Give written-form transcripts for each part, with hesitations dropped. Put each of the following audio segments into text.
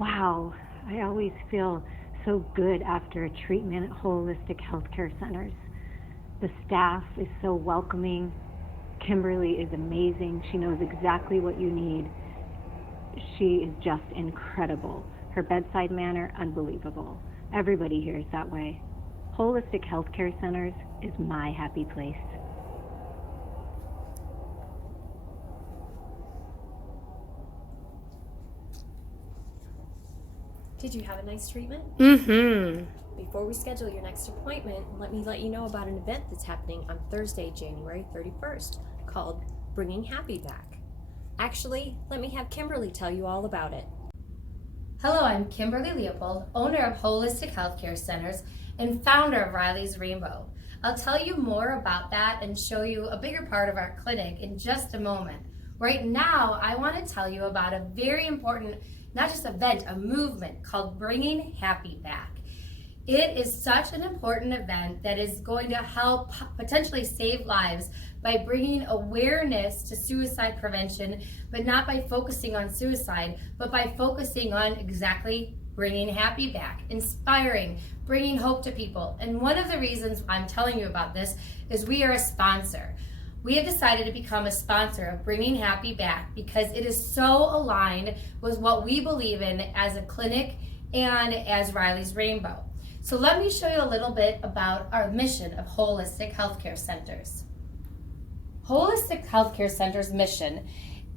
Wow, I always feel so good after a treatment at holistic healthcare centers. The staff is so welcoming. Kimberly is amazing. She knows exactly what you need. She is just incredible. Her bedside manner, unbelievable. Everybody here is that way. Holistic healthcare centers is my happy place. Did you have a nice treatment? Mm-hmm. Before we schedule your next appointment, let me let you know about an event that's happening on Thursday, January 31st, called Bringing Happy Back. Actually, let me have Kimberly tell you all about it. Hello, I'm Kimberly Leopold, owner of Holistic Healthcare Centers and founder of Ryley's Rainbow. I'll tell you more about that and show you a bigger part of our clinic in just a moment. Right now, I want to tell you about a very important, not just event, a movement called Bringing Happy Back. It is such an important event that is going to help potentially save lives by bringing awareness to suicide prevention, but not by focusing on suicide, but by focusing on exactly bringing happy back, inspiring, bringing hope to people. And one of the reasons I'm telling you about this is we are a sponsor. We have decided to become a sponsor of Bringing Happy Back because it is so aligned with what we believe in as a clinic and as Ryley's Rainbow. So let me show you a little bit about our mission of Holistic Healthcare Centers. Holistic Healthcare Centers' mission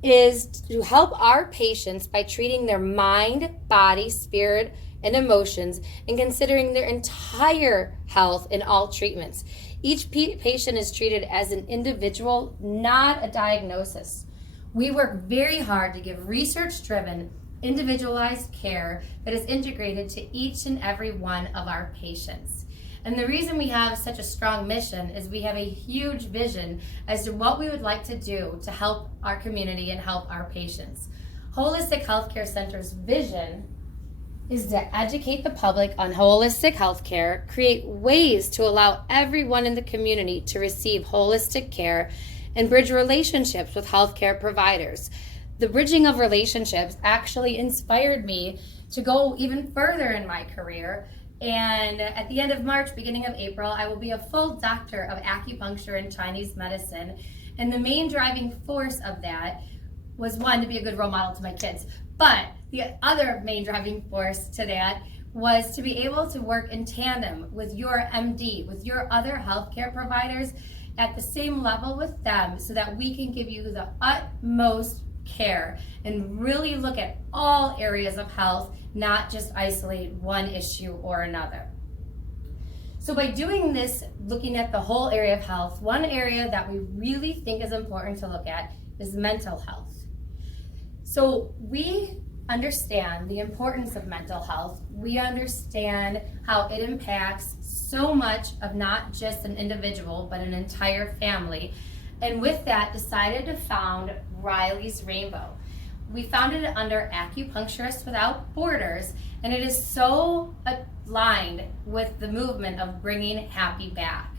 is to help our patients by treating their mind, body, spirit, and emotions and considering their entire health in all treatments. Each patient is treated as an individual, not a diagnosis. We work very hard to give research-driven, individualized care that is integrated to each and every one of our patients. And the reason we have such a strong mission is we have a huge vision as to what we would like to do to help our community and help our patients. Holistic Healthcare Center's vision is to educate the public on holistic healthcare, create ways to allow everyone in the community to receive holistic care, and bridge relationships with healthcare providers. The bridging of relationships actually inspired me to go even further in my career. And at the end of March, beginning of April, I will be a full doctor of acupuncture and Chinese medicine. And the main driving force of that was, one, to be a good role model to my kids. But the other main driving force to that was to be able to work in tandem with your MD, with your other healthcare providers at the same level with them so that we can give you the utmost care and really look at all areas of health, not just isolate one issue or another. So by doing this, looking at the whole area of health, one area that we really think is important to look at is mental health. So we understand the importance of mental health. We understand how it impacts so much of not just an individual, but an entire family. And with that, decided to found Ryley's Rainbow. We founded it under Acupuncturists Without Borders, and it is so aligned with the movement of bringing happy back.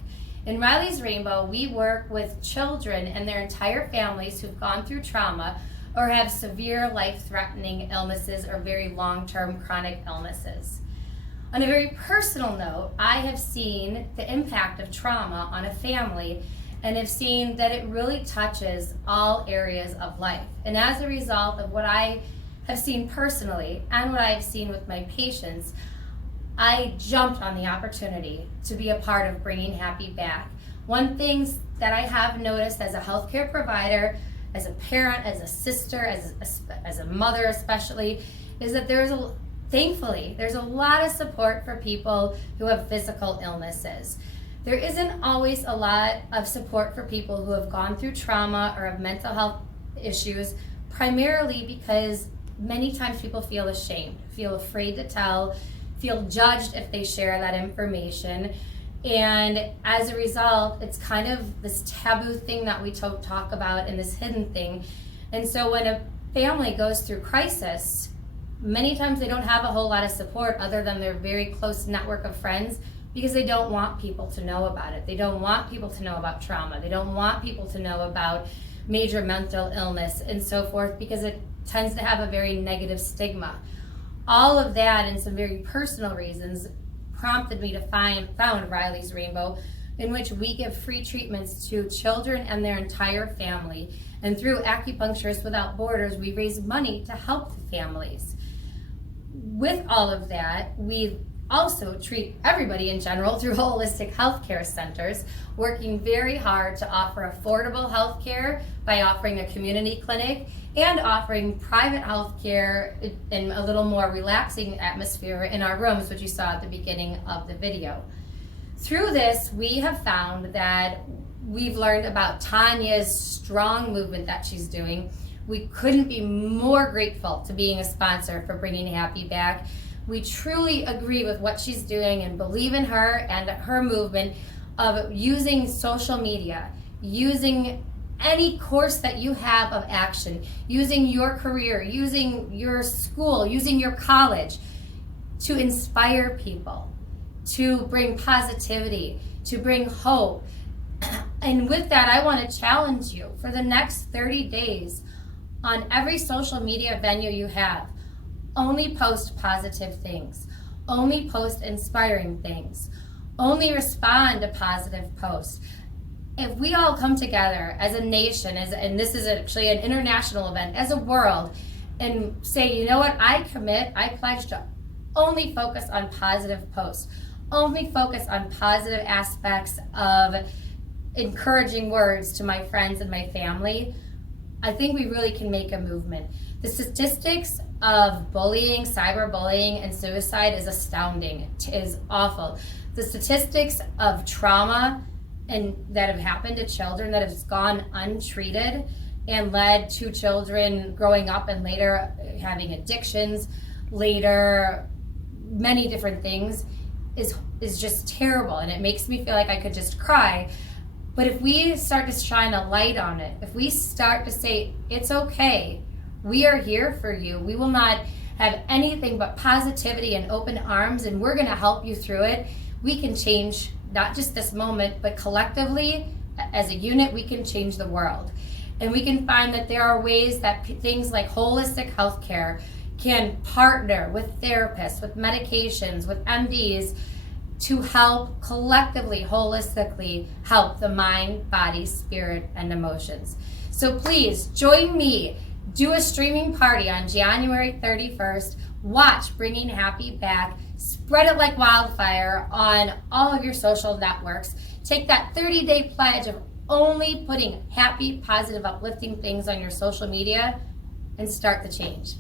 In Ryley's Rainbow, we work with children and their entire families who've gone through trauma or have severe life-threatening illnesses or very long-term chronic illnesses. On a very personal note, I have seen the impact of trauma on a family and have seen that it really touches all areas of life. And as a result of what I have seen personally and what I've seen with my patients, I jumped on the opportunity to be a part of Bringing Happy Back. One thing that I have noticed as a healthcare provider, as a parent, as a sister, as a mother especially, is that thankfully, there's a lot of support for people who have physical illnesses. There isn't always a lot of support for people who have gone through trauma or have mental health issues, primarily because many times people feel ashamed, feel afraid to tell, feel judged if they share that information. And as a result, it's kind of this taboo thing that we talk about and this hidden thing. And so when a family goes through crisis, many times they don't have a whole lot of support other than their very close network of friends, because they don't want people to know about it. They don't want people to know about trauma. They don't want people to know about major mental illness and so forth, because it tends to have a very negative stigma. all of that and some very personal reasons prompted me to found Ryley's Rainbow, in which we give free treatments to children and their entire family. And through Acupuncturists Without Borders, we raise money to help the families. With all of that, we also treat everybody in general through holistic healthcare centers, working very hard to offer affordable healthcare by offering a community clinic and offering private healthcare in a little more relaxing atmosphere in our rooms, which you saw at the beginning of the video. Through this, we have found that we've learned about Tanya's strong movement that she's doing. We couldn't be more grateful to being a sponsor for Bringing Happy Back. We truly agree with what she's doing and believe in her and her movement of using social media, using any course that you have of action, using your career, using your school, using your college to inspire people, to bring positivity, to bring hope. And with that, I want to challenge you for the next 30 days on every social media venue you have. Only post positive things. Only post inspiring things. Only respond to positive posts. If we all come together as a nation, and this is actually an international event, as a world, and say, you know what, I pledge to only focus on positive posts, only focus on positive aspects of encouraging words to my friends and my family, I think we really can make a movement. The statistics of bullying, cyberbullying, and suicide is astounding. It is awful. The statistics of trauma and that have happened to children that has gone untreated and led to children growing up and later having addictions, later many different things is just terrible, and it makes me feel like I could just cry. But if we start to shine a light on it, if we start to say, it's okay, we are here for you, we will not have anything but positivity and open arms, and we're going to help you through it, we can change not just this moment, but collectively, as a unit, we can change the world. And we can find that there are ways that things like holistic healthcare can partner with therapists, with medications, with MDs, to help collectively, holistically help the mind, body, spirit, and emotions. So please join me. Do a streaming party on January 31st. Watch Bringing Happy Back. Spread it like wildfire on all of your social networks. Take that 30-day pledge of only putting happy, positive, uplifting things on your social media and start the change.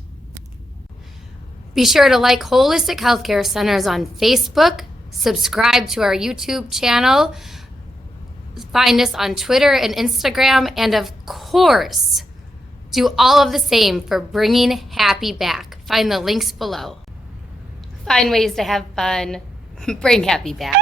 Be sure to like Holistic Healthcare Centers on Facebook. Subscribe to our YouTube channel. Find us on Twitter and Instagram. And of course, do all of the same for Bringing Happy Back. Find the links below. Find ways to have fun. Bring happy back.